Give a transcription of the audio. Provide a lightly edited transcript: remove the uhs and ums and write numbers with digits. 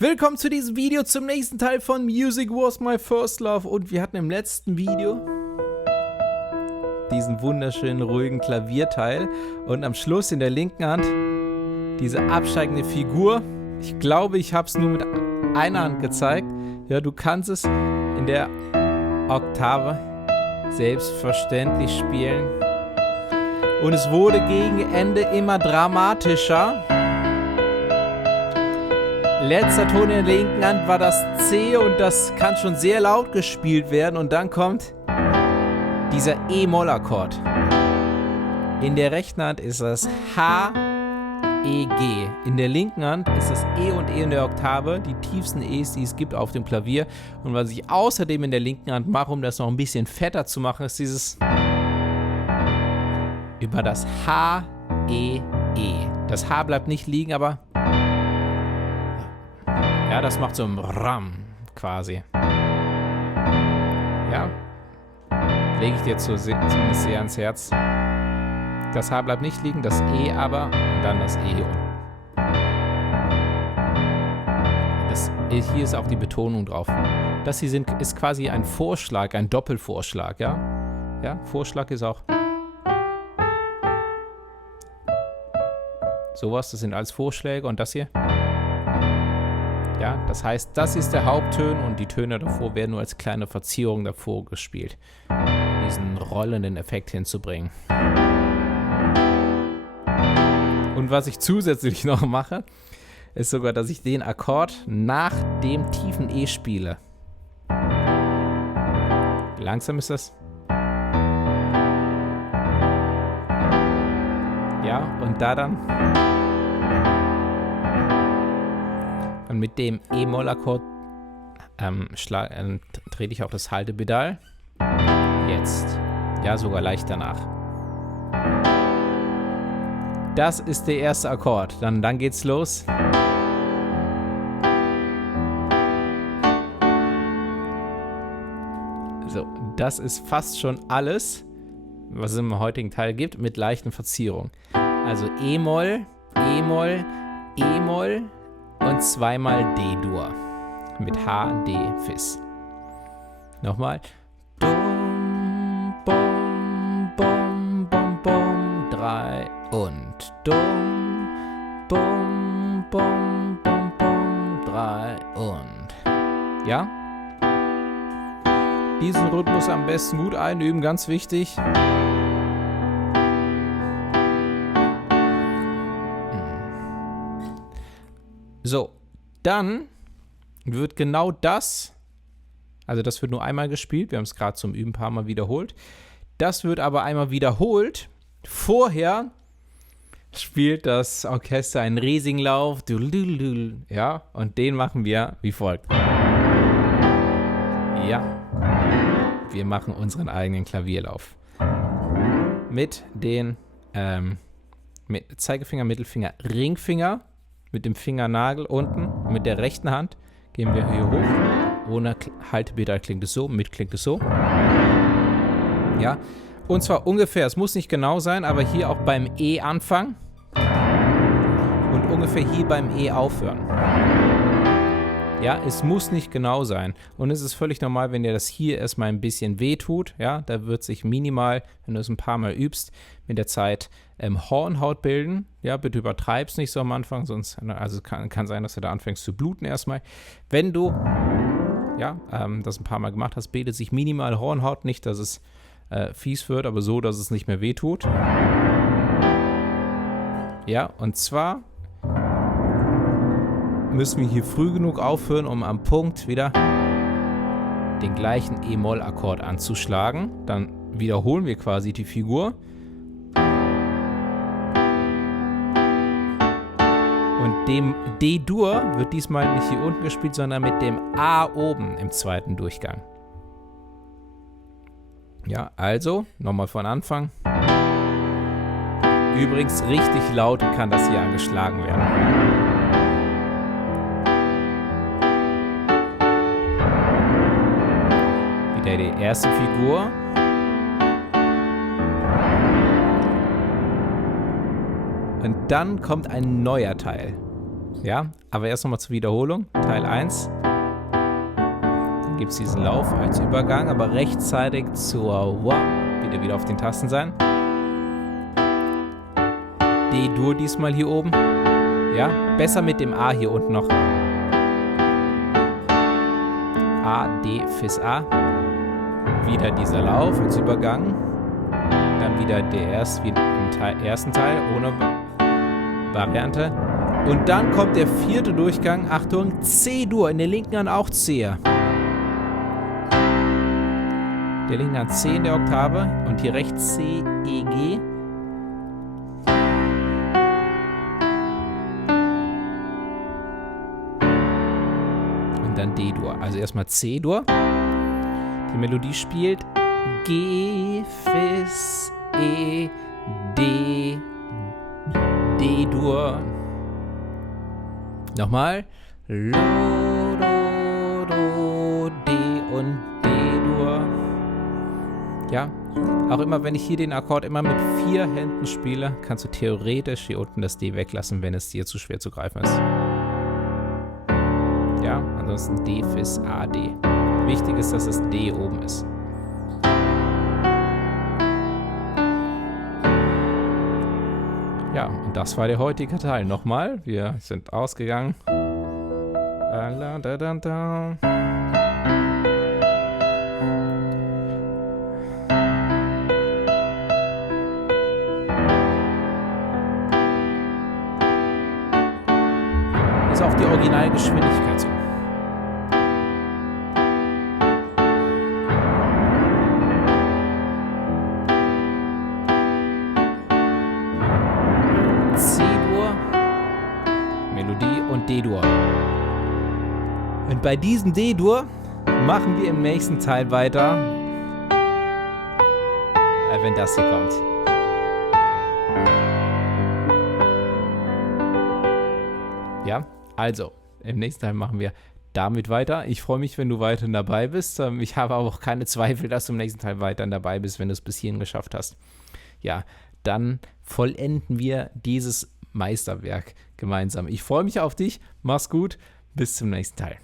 Willkommen zu diesem Video zum nächsten Teil von Music Was My First Love. Und wir hatten im letzten Video diesen wunderschönen, ruhigen Klavierteil. Und am Schluss in der linken Hand diese absteigende Figur. Ich glaube, ich habe es nur mit einer Hand gezeigt. Ja, du kannst es in der Oktave selbstverständlich spielen. Und es wurde gegen Ende immer dramatischer. Letzter Ton in der linken Hand war das C und das kann schon sehr laut gespielt werden. Und dann kommt dieser E-Moll-Akkord. In der rechten Hand ist das H, E, G. In der linken Hand ist das E und E in der Oktave, die tiefsten E's, die es gibt auf dem Klavier. Und was ich außerdem in der linken Hand mache, um das noch ein bisschen fetter zu machen, ist dieses über das H, E, E. Das H bleibt nicht liegen, aber ja, das macht so ein Ram quasi. Ja, lege ich dir zumindest sehr ans Herz. Das H bleibt nicht liegen, das E aber und dann das E unten. Hier ist auch die Betonung drauf. Das hier ist quasi ein Vorschlag, ein Doppelvorschlag, ja? Ja, Vorschlag ist auch sowas, das sind alles Vorschläge und das hier. Ja, das heißt, das ist der Hauptton und die Töne davor werden nur als kleine Verzierung davor gespielt, um diesen rollenden Effekt hinzubringen. Und was ich zusätzlich noch mache, ist sogar, dass ich den Akkord nach dem tiefen E spiele. Wie langsam ist das? Ja, und da dann. Und mit dem E-Moll-Akkord trete ich auch das Haltepedal. Jetzt. Ja, sogar leicht danach. Das ist der erste Akkord. Dann geht's los. So, das ist fast schon alles, was es im heutigen Teil gibt, mit leichten Verzierungen. Also E-Moll, E-Moll, E-Moll und zweimal D-Dur mit H, D, Fis. Nochmal. Dum, bum, bum, bum, bum, 3 und Dum, bum, bum, bum, bum, 3 und. Ja? Diesen Rhythmus am besten gut einüben, ganz wichtig. So, dann wird genau das, also das wird nur einmal gespielt, wir haben es gerade zum Üben ein paar Mal wiederholt, das wird aber einmal wiederholt. Vorher spielt das Orchester einen Riesinglauf, ja, und den machen wir wie folgt. Ja, wir machen unseren eigenen Klavierlauf. Mit den mit Zeigefinger, Mittelfinger, Ringfinger. Mit dem Fingernagel unten, mit der rechten Hand gehen wir hier hoch. Ohne Haltepedal klingt es so, mit klingt es so. Ja, und zwar ungefähr, es muss nicht genau sein, aber hier auch beim E anfangen und ungefähr hier beim E aufhören. Ja, es muss nicht genau sein. Und es ist völlig normal, wenn dir das hier erstmal ein bisschen wehtut. Ja, da wird sich minimal, wenn du es ein paar Mal übst, mit der Zeit Hornhaut bilden. Ja, bitte übertreib's nicht so am Anfang, sonst, also kann sein, dass du da anfängst zu bluten erstmal. Wenn du, ja, das ein paar Mal gemacht hast, bildet sich minimal Hornhaut. Nicht, dass es fies wird, aber so, dass es nicht mehr wehtut. Ja, und zwar müssen wir hier früh genug aufhören, um am Punkt wieder den gleichen E-Moll-Akkord anzuschlagen. Dann wiederholen wir quasi die Figur. Und dem D-Dur wird diesmal nicht hier unten gespielt, sondern mit dem A oben im zweiten Durchgang. Ja, also, nochmal von Anfang. Übrigens, richtig laut kann das hier angeschlagen werden. Wieder die erste Figur. Und dann kommt ein neuer Teil. Ja, aber erst nochmal zur Wiederholung. Teil 1. Dann gibt es diesen Lauf als Übergang, aber rechtzeitig zur Wow. Wieder auf den Tasten sein. D-Dur diesmal hier oben. Ja, besser mit dem A hier unten noch. A, D, Fis, A. Wieder dieser Lauf als Übergang. Dann wieder wie im ersten Teil, ohne Variante. Und dann kommt der 4. Durchgang. Achtung, C-Dur. In der linken Hand auch C. Der linke Hand C in der Oktave. Und hier rechts C, E, G. Dann D-Dur. Also erstmal C-Dur. Die Melodie spielt G, Fis, E, D, D-Dur. Nochmal. Lo, Do, Do, D und D-Dur. Ja, auch immer, wenn ich hier den Akkord immer mit 4 Händen spiele, kannst du theoretisch hier unten das D weglassen, wenn es dir zu schwer zu greifen ist. Ja, ansonsten D, Fis, A, D. Wichtig ist, dass das D oben ist. Ja, und das war der heutige Teil. Nochmal, wir sind ausgegangen. Ist auch die Originalgeschwindigkeit so. C-Dur, Melodie und D-Dur. Und bei diesem D-Dur machen wir im nächsten Teil weiter, wenn das hier kommt. Ja, also, im nächsten Teil machen wir damit weiter. Ich freue mich, wenn du weiterhin dabei bist. Ich habe aber auch keine Zweifel, dass du im nächsten Teil weiterhin dabei bist, wenn du es bis hierhin geschafft hast. Ja, dann vollenden wir dieses Meisterwerk gemeinsam. Ich freue mich auf dich. Mach's gut. Bis zum nächsten Teil.